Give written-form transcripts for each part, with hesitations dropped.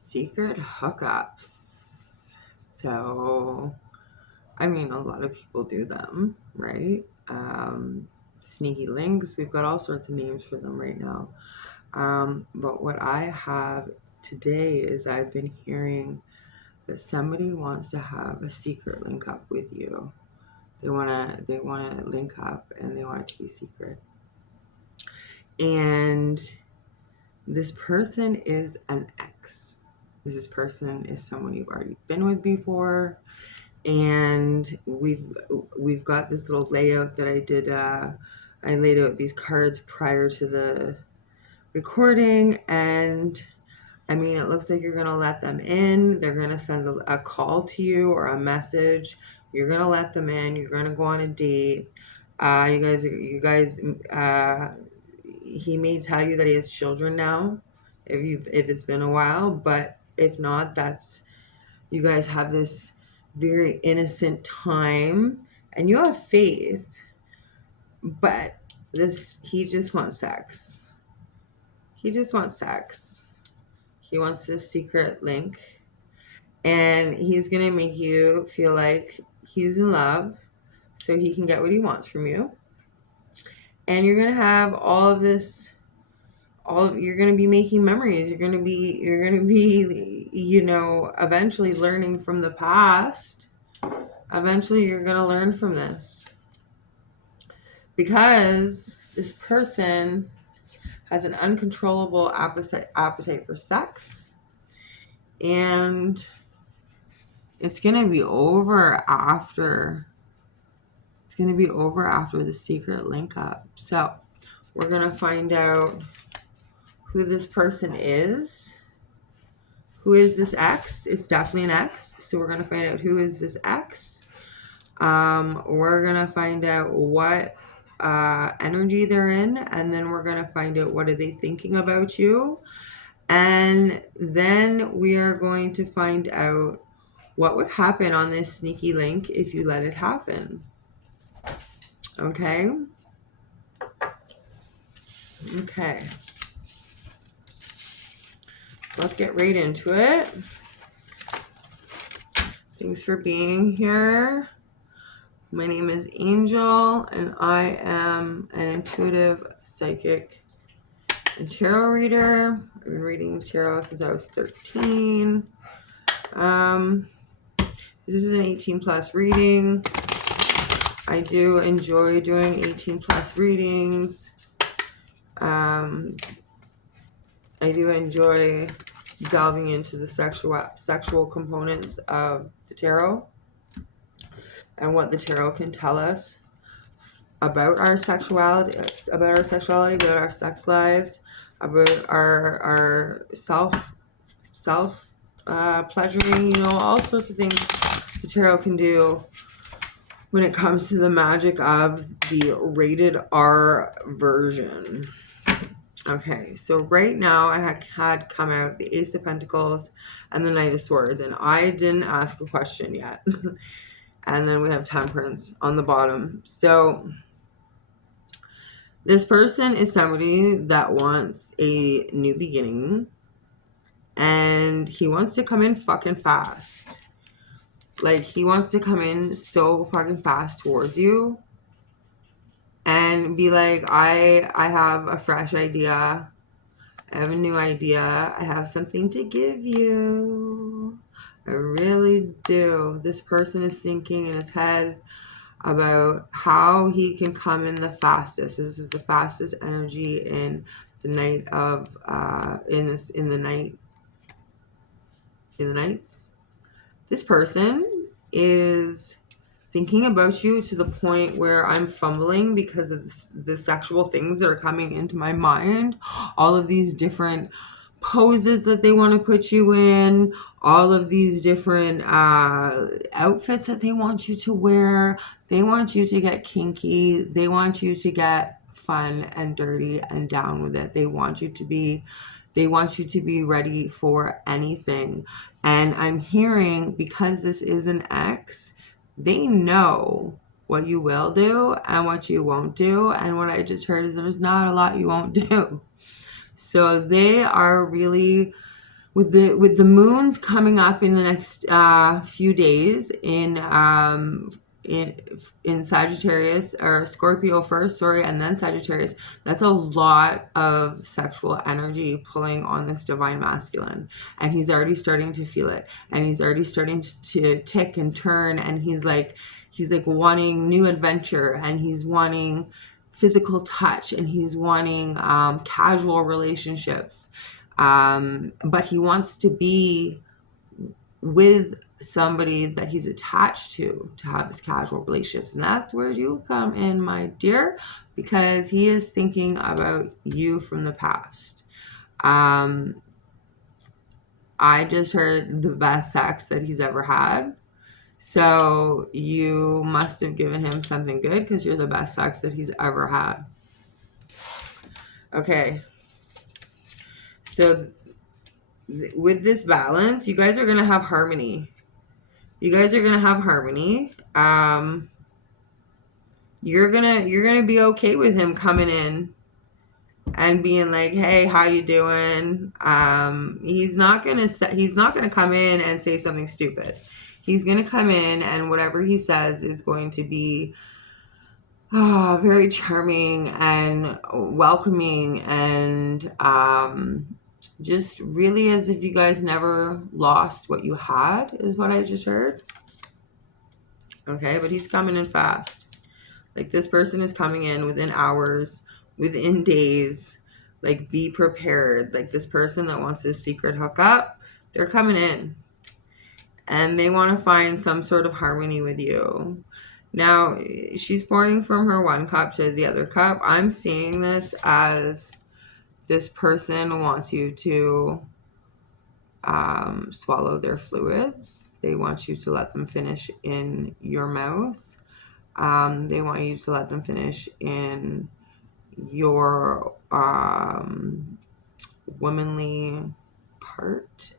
Secret hookups. So, I mean, a lot of people do them, right? Sneaky links. We've got all sorts of names for them right now. But what I have today is I've been hearing that somebody wants to have a secret link up with you. They wanna link up and they want it to be secret. And this person is an ex. This person is someone you've already been with before, and we've got this little layout that I did. I laid out these cards prior to the recording, and I mean, it looks like you're gonna let them in. They're gonna send a call to you or a message. You're gonna let them in. You're gonna go on a date. You guys. He may tell you that he has children now, if it's been a while, but if not, that's you guys have this very innocent time, and you have faith, but he just wants sex. He just wants sex. He wants this secret link, and he's gonna make you feel like he's in love so he can get what he wants from you. And you're gonna have all of this, you're gonna be making memories. You're gonna be eventually learning from the past. Eventually you're gonna learn from this, because this person has an uncontrollable appetite for sex, and it's gonna be over after the secret link up. So we're gonna find out who this person is. Who is this ex? It's definitely an ex. So we're gonna find out who is this ex. We're gonna find out what energy they're in, and then we're gonna find out what are they thinking about you, and then we are going to find out what would happen on this sneaky link if you let it happen. Okay. So let's get right into it. Thanks for being here. My name is Angel, and I am an intuitive psychic and tarot reader. I've been reading tarot since I was 13. This is an 18 plus reading. I do enjoy doing 18 plus readings. I do enjoy delving into the sexual components of the tarot and what the tarot can tell us about our sexuality, about our sex lives, about our self pleasuring, all sorts of things the tarot can do when it comes to the magic of the rated R version. Okay, so right now I had come out the Ace of Pentacles and the Knight of Swords, and I didn't ask a question yet. And then we have Temperance on the bottom. So this person is somebody that wants a new beginning, and he wants to come in fucking fast. Like, he wants to come in so fucking fast towards you and be like, I have a fresh idea. I have a new idea. I have something to give you. I really do. This person is thinking in his head about how he can come in the fastest. This is the fastest energy in the night of in the nights. This person is thinking about you to the point where I'm fumbling because of the sexual things that are coming into my mind. All of these different poses that they want to put you in, all of these different outfits that they want you to wear. They want you to get kinky. They want you to get fun and dirty and down with it. They want you to be ready for anything. And I'm hearing, because this is an ex, they know what you will do and what you won't do. And what I just heard is there's not a lot you won't do. So they are really with the moons coming up in the next few days in in Sagittarius or Scorpio first, sorry, and then Sagittarius. That's a lot of sexual energy pulling on this divine masculine, and he's already starting to feel it, and he's already starting to tick and turn, and he's like wanting new adventure, and he's wanting physical touch, and he's wanting casual relationships, but he wants to be with somebody that he's attached to have this casual relationships. And that's where you come in, my dear, because he is thinking about you from the past. I just heard the best sex that he's ever had. So you must have given him something good, because you're the best sex that he's ever had. Okay. So with this balance, you guys are going to have harmony. You guys are going to have harmony. You're gonna be okay with him coming in and being like, hey, how you doing? He's not gonna come in and say something stupid. He's gonna come in, and whatever he says is going to be very charming and welcoming, and just really as if you guys never lost what you had, is what I just heard. Okay, but he's coming in fast. Like, this person is coming in within hours, within days. Like, be prepared. Like, this person that wants this secret hookup, they're coming in. And they want to find some sort of harmony with you. Now, she's pouring from her one cup to the other cup. I'm seeing this as this person wants you to swallow their fluids. They want you to let them finish in your mouth. They want you to let them finish in your womanly part.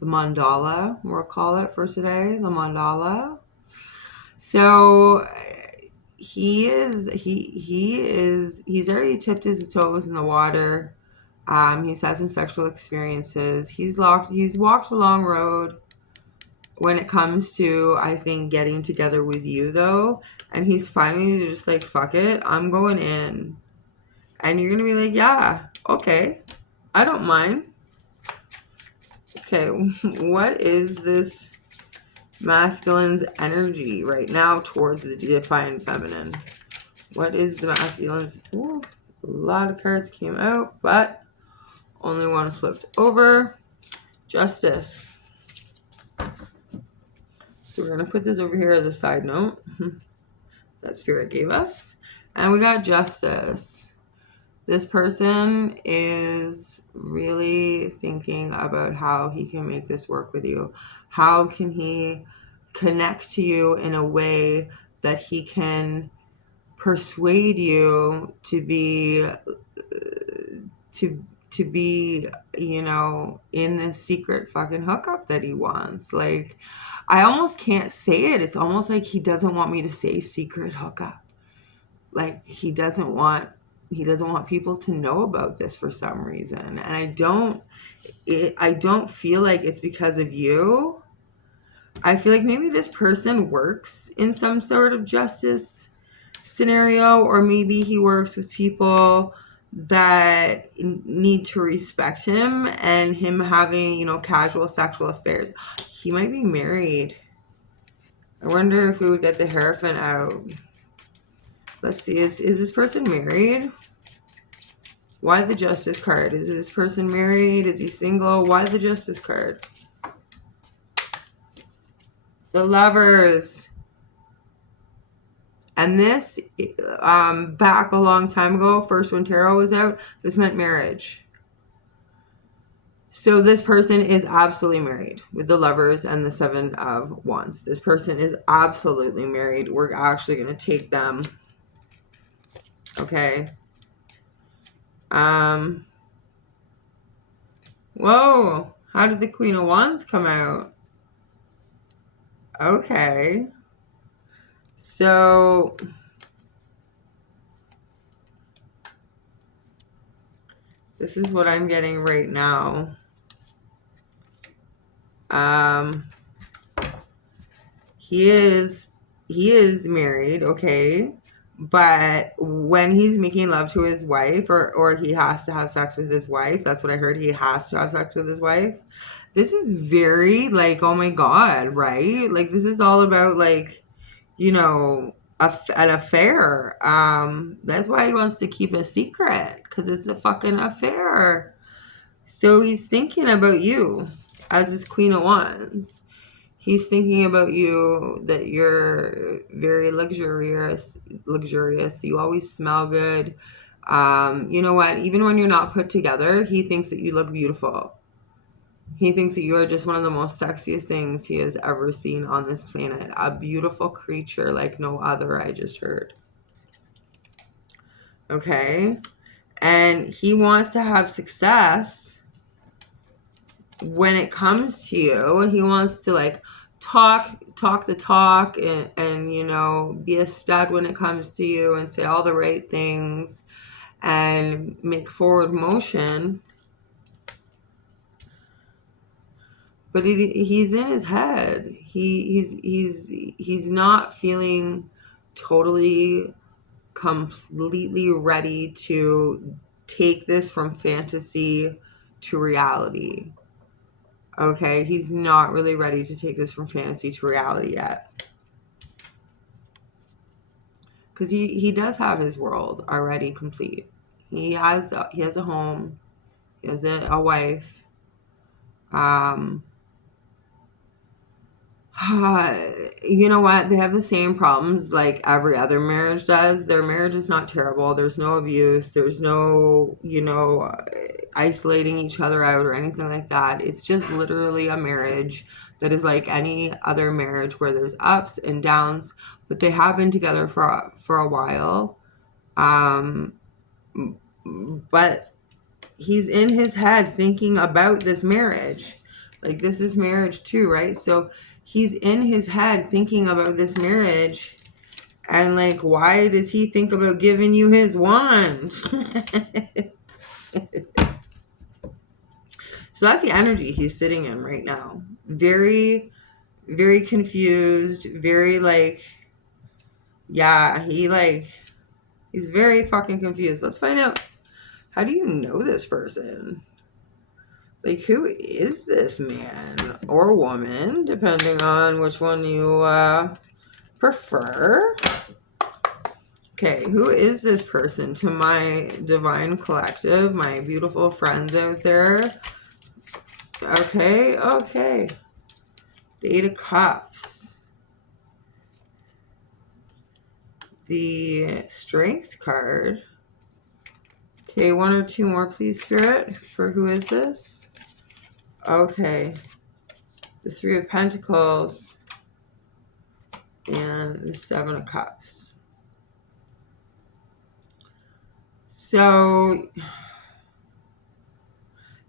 The mandala, we'll call it for today, the mandala. So he's already tipped his toes in the water. He's had some sexual experiences. He's walked a long road when it comes to, I think, getting together with you, though. And he's finally just like, fuck it, I'm going in. And you're going to be like, yeah, okay, I don't mind. Okay, what is this masculine's energy right now towards the divine feminine? What is the masculine's... Ooh, a lot of cards came out, but only one flipped over. Justice. So we're going to put this over here as a side note that Spirit gave us. And we got justice. This person is really thinking about how he can make this work with you. How can he connect to you in a way that he can persuade you to be you know, in this secret fucking hookup that he wants. Like, I almost can't say it. It's almost like he doesn't want me to say secret hookup. Like, he doesn't want people to know about this for some reason. And I don't feel like it's because of you. I feel like maybe this person works in some sort of justice scenario, or maybe he works with people that need to respect him, and him having, you know, casual sexual affairs. He might be married. I wonder if we would get the Hierophant out. Let's see, is this person married? Why the Justice card? Is this person married? Is he single? Why the Justice card? The Lovers. And this, back a long time ago, first when tarot was out, this meant marriage. So this person is absolutely married with the Lovers and the Seven of Wands. This person is absolutely married. We're actually going to take them. Okay. Whoa. How did the Queen of Wands come out? Okay. So this is what I'm getting right now. Um, he is married, okay, but when he's making love to his wife, or he has to have sex with his wife, that's what I heard. He has to have sex with his wife. This is very like, oh my god, right? Like this is all about like, you know, an affair. That's why he wants to keep a secret, because it's a fucking affair. So he's thinking about you as his Queen of Wands. He's thinking about you, that you're very luxurious. You always smell good. You know what? Even when you're not put together, he thinks that you look beautiful. He thinks that you are just one of the most sexiest things he has ever seen on this planet. A beautiful creature like no other, I just heard. Okay? And he wants to have success when it comes to you. He wants to like talk the talk, and you know, be a stud when it comes to you, and say all the right things and make forward motion. But he's in his head. He's not feeling totally, completely ready to take this from fantasy to reality. Okay, he's not really ready to take this from fantasy to reality yet. Because he does have his world already complete. He has a home. He has a wife. You know what? They have the same problems like every other marriage does. Their marriage is not terrible. There's no abuse. There's no, you know, isolating each other out or anything like that. It's just literally a marriage that is like any other marriage, where there's ups and downs, but they have been together for a while. But he's in his head thinking about this marriage. Like this is marriage too, right? So he's in his head thinking about this marriage, and like, why does he think about giving you his wand? So that's the energy he's sitting in right now. Very, very confused, very like, yeah, he's very fucking confused. Let's find out. How do you know this person? Like, who is this man or woman, depending on which one you prefer? Okay, who is this person to my divine collective, my beautiful friends out there? Okay. The Eight of Cups. The Strength card. Okay, one or two more, please, Spirit, for who is this? Okay. The Three of Pentacles and the Seven of Cups. So,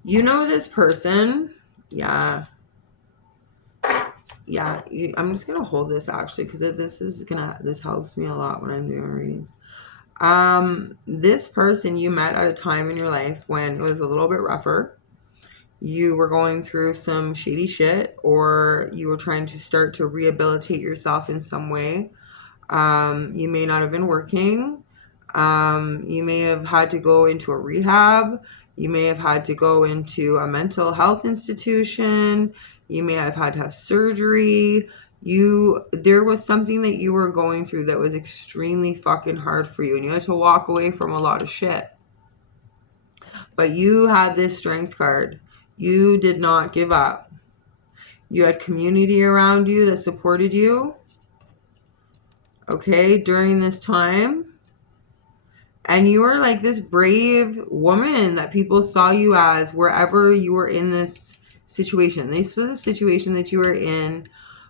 you know this person. Yeah. I'm just going to hold this actually, because this helps me a lot when I'm doing readings. This person you met at a time in your life when it was a little bit rougher. You were going through some shady shit, or you were trying to start to rehabilitate yourself in some way. You may not have been working. You may have had to go into a rehab. You may have had to go into a mental health institution. You may have had to have surgery. There was something that you were going through that was extremely fucking hard for you, and you had to walk away from a lot of shit. But you had this Strength card. You did not give up. You had community around you that supported you, okay, during this time. And you were like this brave woman that people saw you as wherever you were in this situation. This was a situation that you were in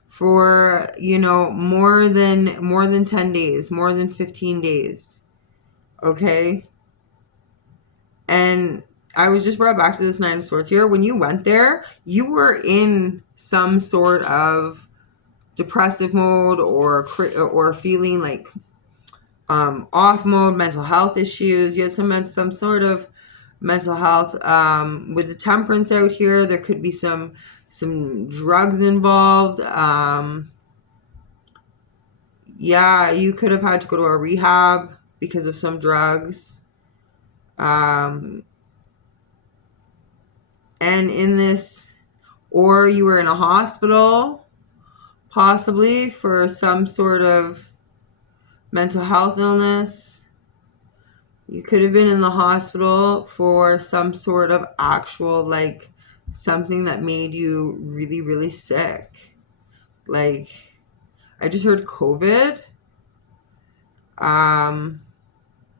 for, you know, more than 10 days, more than 15 days. Okay? And I was just brought back to this Nine of Swords here. When you went there, you were in some sort of depressive mode, or feeling like off mode, mental health issues. You had some sort of mental health. With the Temperance out here, there could be some some drugs involved. Yeah, you could have had to go to a rehab because of some drugs. And in this, or you were in a hospital, possibly for some sort of mental health illness. You could have been in the hospital for some sort of actual, like, something that made you really, really sick. Like, I just heard COVID.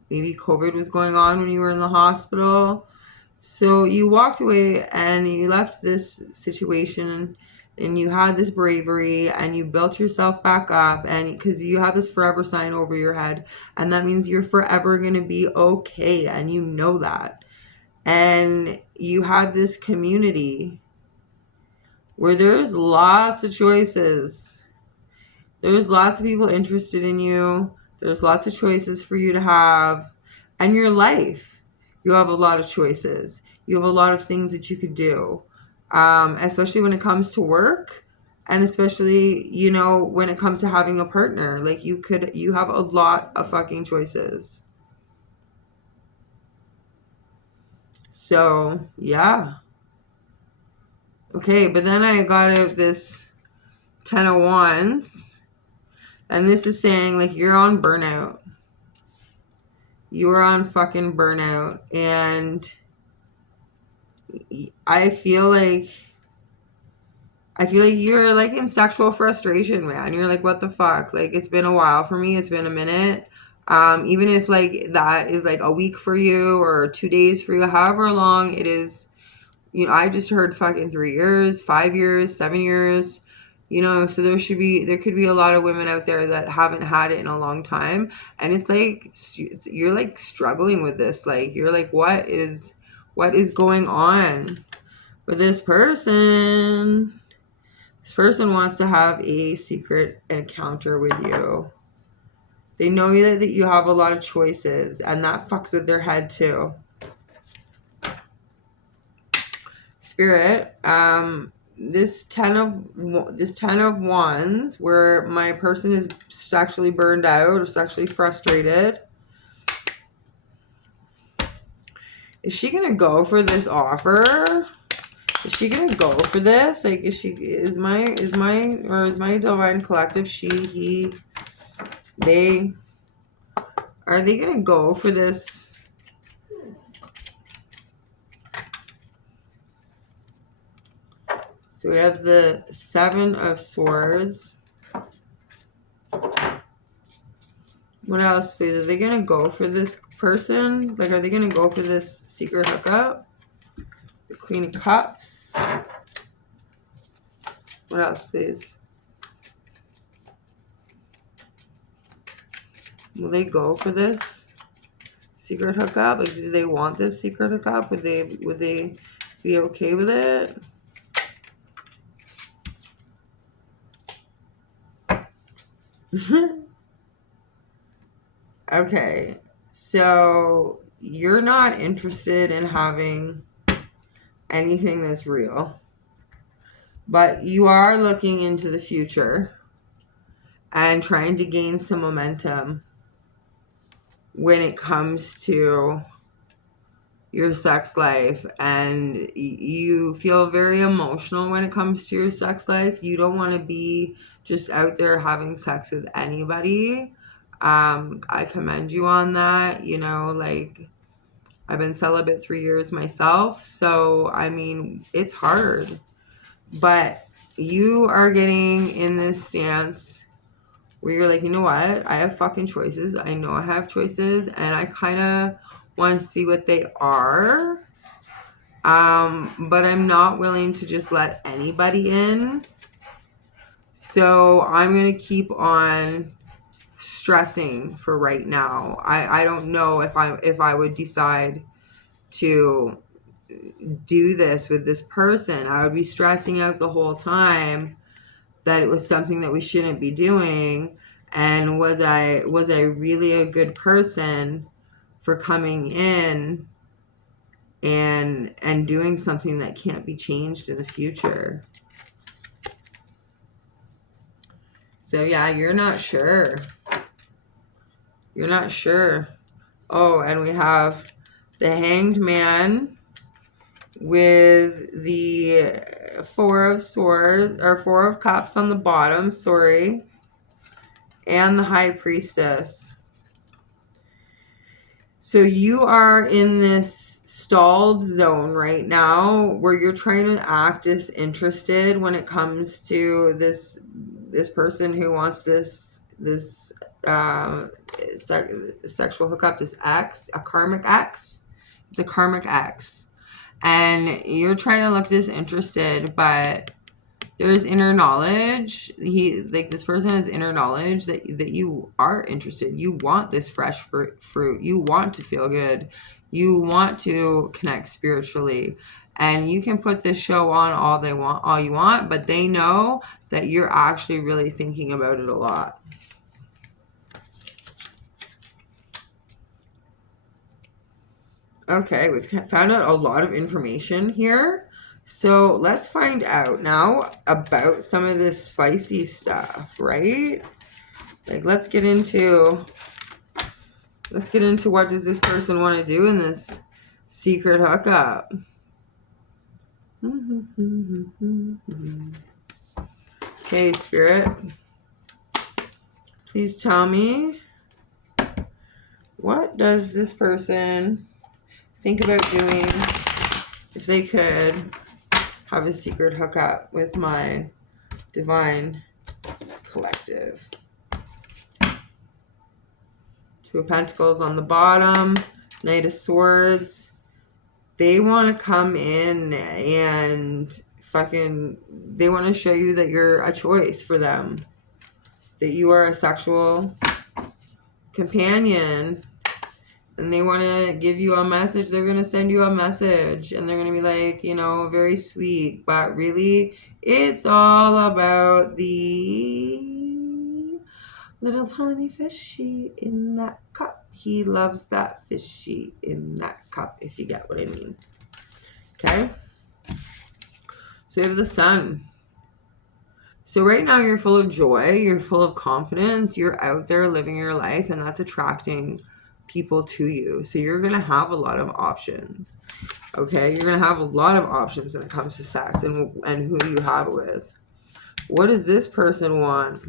Maybe COVID was going on when you were in the hospital. So you walked away and you left this situation and you had this bravery and you built yourself back up, and because you have this forever sign over your head, and that means you're forever going to be okay, and you know that. And you have this community where there's lots of choices. There's lots of people interested in you. There's lots of choices for you to have. And your life, you have a lot of choices. You have a lot of things that you could do, especially when it comes to work, and especially, you know, when it comes to having a partner. Like, you have a lot of fucking choices. So, yeah. Okay, but then I got out this 10 of Wands, and this is saying, like, you're on burnout. You are on fucking burnout, and I feel like you're like in sexual frustration, man. You're like, what the fuck? Like, it's been a while for me. It's been a minute. Even if like that is like a week for you or 2 days for you, however long it is, you know, I just heard fucking 3 years, 5 years, 7 years, you know, so there could be a lot of women out there that haven't had it in a long time. And it's like, you're like struggling with this. Like, you're like, what is going on with this person? This person wants to have a secret encounter with you. They know that you have a lot of choices, and that fucks with their head too. Spirit, this 10 of Wands, where my person is sexually burned out or sexually frustrated. Is she gonna go for this offer? Is she gonna go for this? Like, is my divine collective, they, are they gonna go for this? So we have the 7 of Swords. What else, please? Are they gonna go for this person? Like, are they gonna go for this secret hookup? The Queen of Cups. What else, please? Will they go for this secret hookup? Like, do they want this secret hookup? Would they be okay with it? Okay, so you're not interested in having anything that's real, but you are looking into the future and trying to gain some momentum when it comes to your sex life, and you feel very emotional when it comes to your sex life. You don't want to be just out there having sex with anybody. I commend you on that. You know, like, I've been celibate 3 years myself, so I mean, it's hard, but you are getting in this stance where you're like, you know what? I have fucking choices. I know I have choices, and I kind of want to see what they are. But I'm not willing to just let anybody in. So I'm going to keep on stressing for right now. I don't know if I would decide to do this with this person. I would be stressing out the whole time that it was something that we shouldn't be doing. And was I really a good person for coming in and doing something that can't be changed in the future. So yeah, you're not sure. You're not sure. Oh, and we have the Hanged Man with the Four of Swords, or Four of Cups on the bottom, sorry. And the High Priestess. So you are in this stalled zone right now where you're trying to act disinterested when it comes to this person who wants this sexual hookup, this ex, a karmic ex. It's a karmic ex. And you're trying to look disinterested, but there's inner knowledge. This person has inner knowledge that you are interested. You want this fresh fruit. You want to feel good. You want to connect spiritually. And you can put this show on all you want, but they know that you're actually really thinking about it a lot. Okay, we've found out a lot of information here. So let's find out now about some of this spicy stuff, right? Like, let's get into what does this person want to do in this secret hookup. Okay, Spirit, please tell me, what does this person think about doing if they could have a secret hookup with my divine collective? Two of Pentacles on the bottom, Knight of Swords. They want to come in and they want to show you that you're a choice for them, that you are a sexual companion, and they want to give you a message. They're going to send you a message, and they're going to be like, very sweet, but really it's all about the little tiny fishy in that cup. He loves that fishy in that cup, if you get what I mean. Okay? So you have the Sun. So right now you're full of joy. You're full of confidence. You're out there living your life, and that's attracting people to you. So you're going to have a lot of options. Okay? You're going to have a lot of options when it comes to sex and who you have it with. What does this person want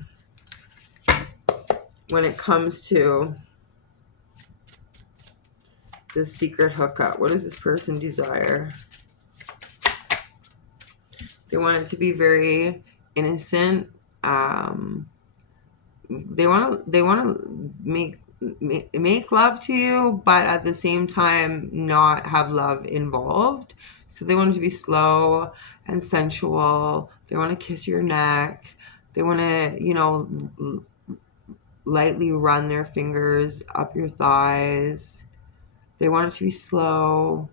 when it comes to the secret hookup? What does this person desire? They want it to be very innocent. They want to make love to you, but at the same time not have love involved. So they want it to be slow and sensual. They want to kiss your neck. They want to, lightly run their fingers up your thighs. They want it to be slow,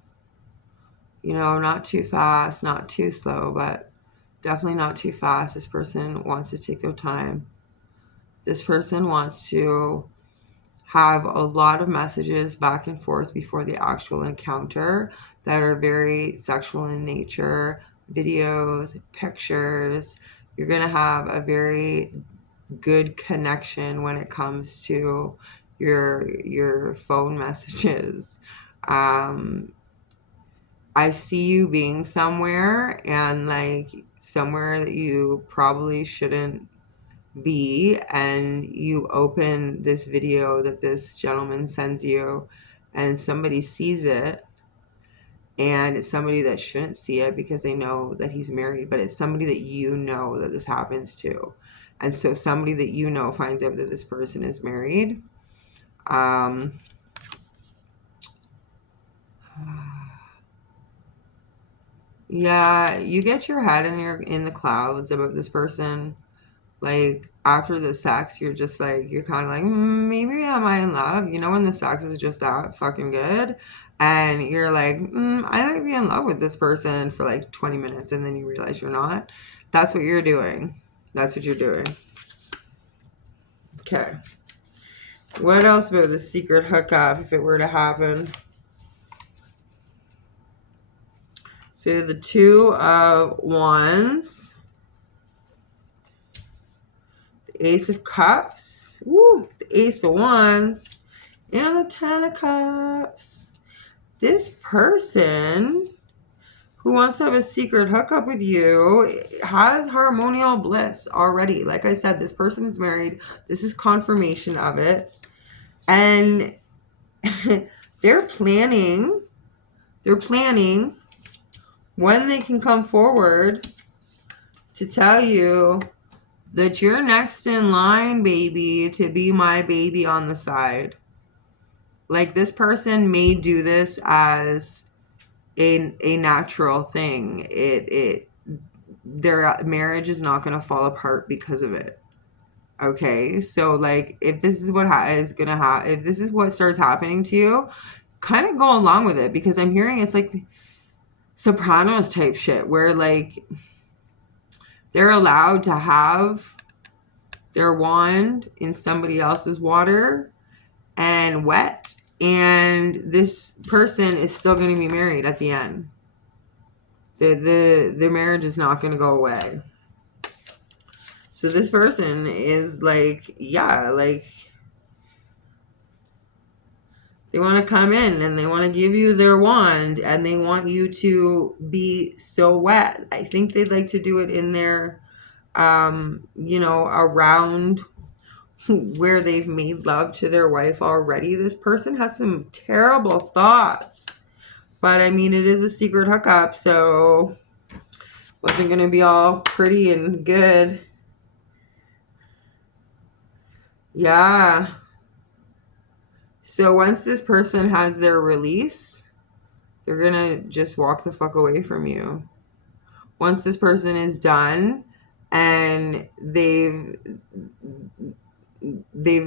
not too fast, not too slow, but definitely not too fast. This person wants to take their time. This person wants to have a lot of messages back and forth before the actual encounter that are very sexual in nature, videos, pictures. You're going to have a very good connection when it comes to your phone messages. I see you being somewhere, and like somewhere that you probably shouldn't be, and you open this video that this gentleman sends you, and somebody sees it, and it's somebody that shouldn't see it because they know that he's married, but it's somebody that that this happens to. And so somebody that finds out that this person is married. Yeah, you get your head in the clouds about this person. Like, after the sex, you're just like, you're kind of like, maybe am I in love? When the sex is just that fucking good, and you're like, I might be in love with this person for like 20 minutes, and then you realize you're not. That's what you're doing. That's what you're doing. Okay. What else about the secret hookup if it were to happen? So we have the Two of Wands, the Ace of Cups, woo, the Ace of Wands, and the Ten of Cups. This person who wants to have a secret hookup with you has harmonial bliss already. Like I said, this person is married. This is confirmation of it. And they're planning when they can come forward to tell you that you're next in line, baby, to be my baby on the side. Like, this person may do this as a natural thing. Their marriage is not going to fall apart because of it. Okay, so like, if this is what is gonna happen, if this is what starts happening to you, kind of go along with it, because I'm hearing it's like Sopranos type shit where like they're allowed to have their wand in somebody else's water and wet, and this person is still going to be married at the end. The marriage is not going to go away. So this person is like, yeah, like they want to come in and they want to give you their wand and they want you to be so wet. I think they'd like to do it in their, around where they've made love to their wife already. This person has some terrible thoughts. But I mean, it is a secret hookup, so wasn't going to be all pretty and good. Yeah. So once this person has their release, they're going to just walk the fuck away from you. Once this person is done and they've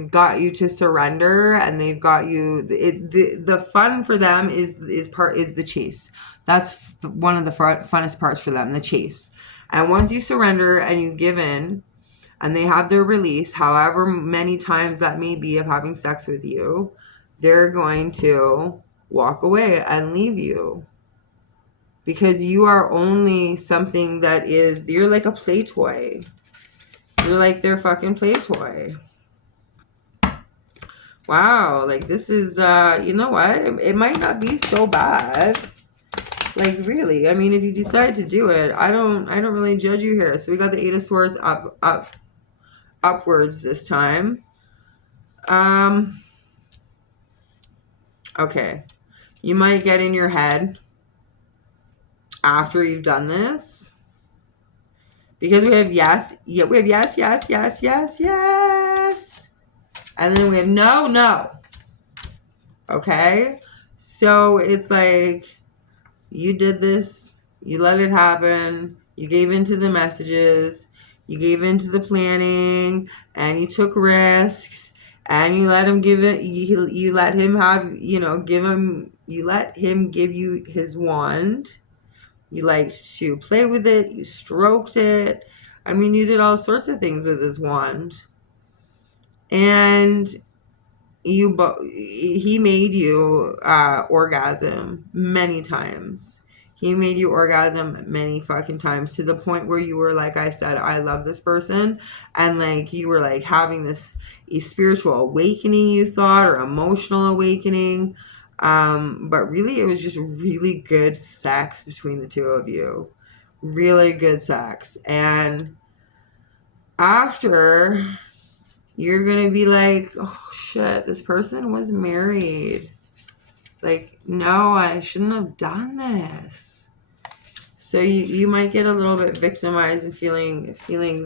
got you to surrender and they've got you, the fun for them is the chase. That's one of the funnest parts for them, the chase. And once you surrender and you give in and they have their release, however many times that may be of having sex with you, they're going to walk away and leave you. Because you are only something that is, you're like a play toy. You're like their fucking play toy. Wow, like this is, you know what? It might not be so bad. Like, really, I mean, if you decide to do it, I don't really judge you here. So we got the Eight of Swords upwards this time. Okay. You might get in your head after you've done this. Because we have yes. Yeah, we have yes, yes, yes, yes, yes. And then we have no, no. Okay? So it's like, you did this, you let it happen, you gave into the messages, you gave into the planning, and you took risks, and you let him give it, you let him have, you let him give you his wand. You liked to play with it, you stroked it. I mean, you did all sorts of things with his wand. And he made you orgasm many times. He made you orgasm many fucking times, to the point where you were, like I said, I love this person. And like, you were like having this spiritual awakening, you thought, or emotional awakening. But really, it was just really good sex between the two of you. Really good sex. And after, you're going to be like, oh shit, this person was married. Like, no, I shouldn't have done this. So you might get a little bit victimized and feeling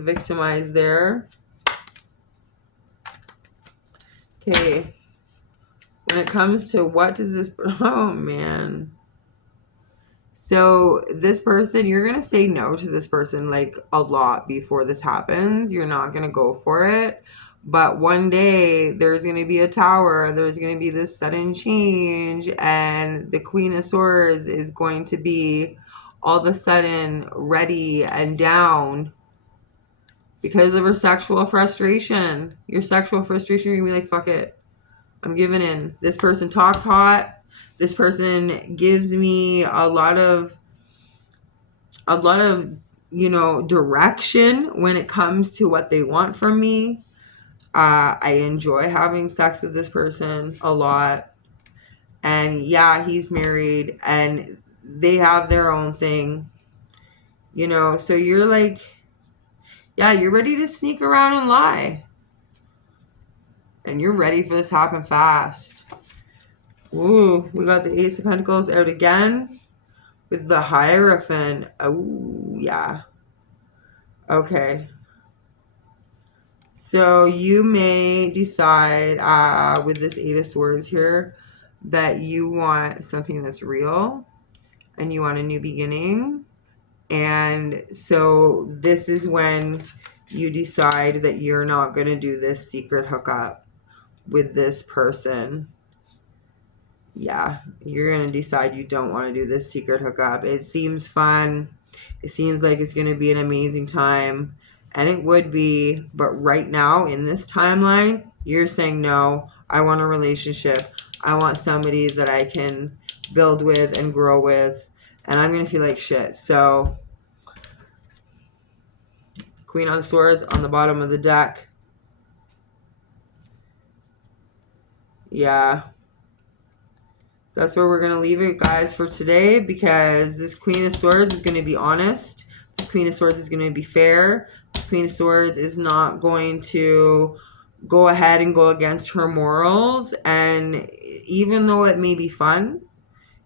victimized there. Okay. When it comes to what does this, oh man. So this person, you're going to say no to this person like a lot before this happens. You're not going to go for it. But one day there's going to be a tower. There's going to be this sudden change. And the Queen of Swords is going to be all of a sudden ready and down because of her sexual frustration. Your sexual frustration, you're going to be like, fuck it. I'm giving in. This person talks hot. This person gives me a lot of a lot of, direction when it comes to what they want from me. I enjoy having sex with this person a lot. And yeah, he's married and they have their own thing, So you're like, yeah, you're ready to sneak around and lie. And you're ready for this to happen fast. Ooh, we got the Ace of Pentacles out again with the Hierophant. Oh, yeah. Okay. So you may decide with this Eight of Swords here that you want something that's real and you want a new beginning. And so this is when you decide that you're not going to do this secret hookup with this person. Yeah, you're going to decide you don't want to do this secret hookup. It seems fun. It seems like it's going to be an amazing time. And it would be. But right now, in this timeline, you're saying, no, I want a relationship. I want somebody that I can build with and grow with. And I'm going to feel like shit. So, Queen of Swords on the bottom of the deck. Yeah. That's where we're going to leave it, guys, for today, because this Queen of Swords is going to be honest. This Queen of Swords is going to be fair. This Queen of Swords is not going to go ahead and go against her morals. And even though it may be fun,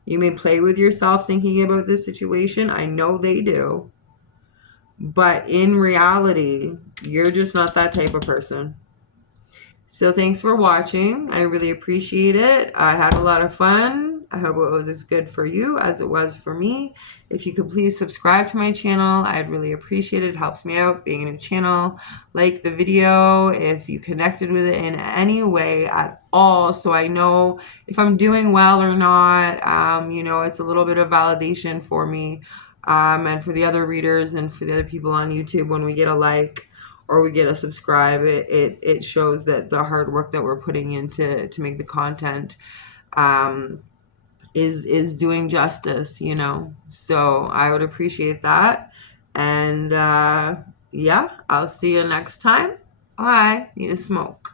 you may play with yourself thinking about this situation. I know they do. But in reality, you're just not that type of person. So thanks for watching. I really appreciate it. I had a lot of fun. I hope it was as good for you as it was for me. If you could please subscribe to my channel, I'd really appreciate it. It helps me out being a new channel. Like the video if you connected with it in any way at all, so I know if I'm doing well or not. It's a little bit of validation for me and for the other readers and for the other people on YouTube when we get a like or we get a subscribe. It shows that the hard work that we're putting into to make the content is doing justice, so I would appreciate that. And yeah, I'll see you next time. I need a smoke.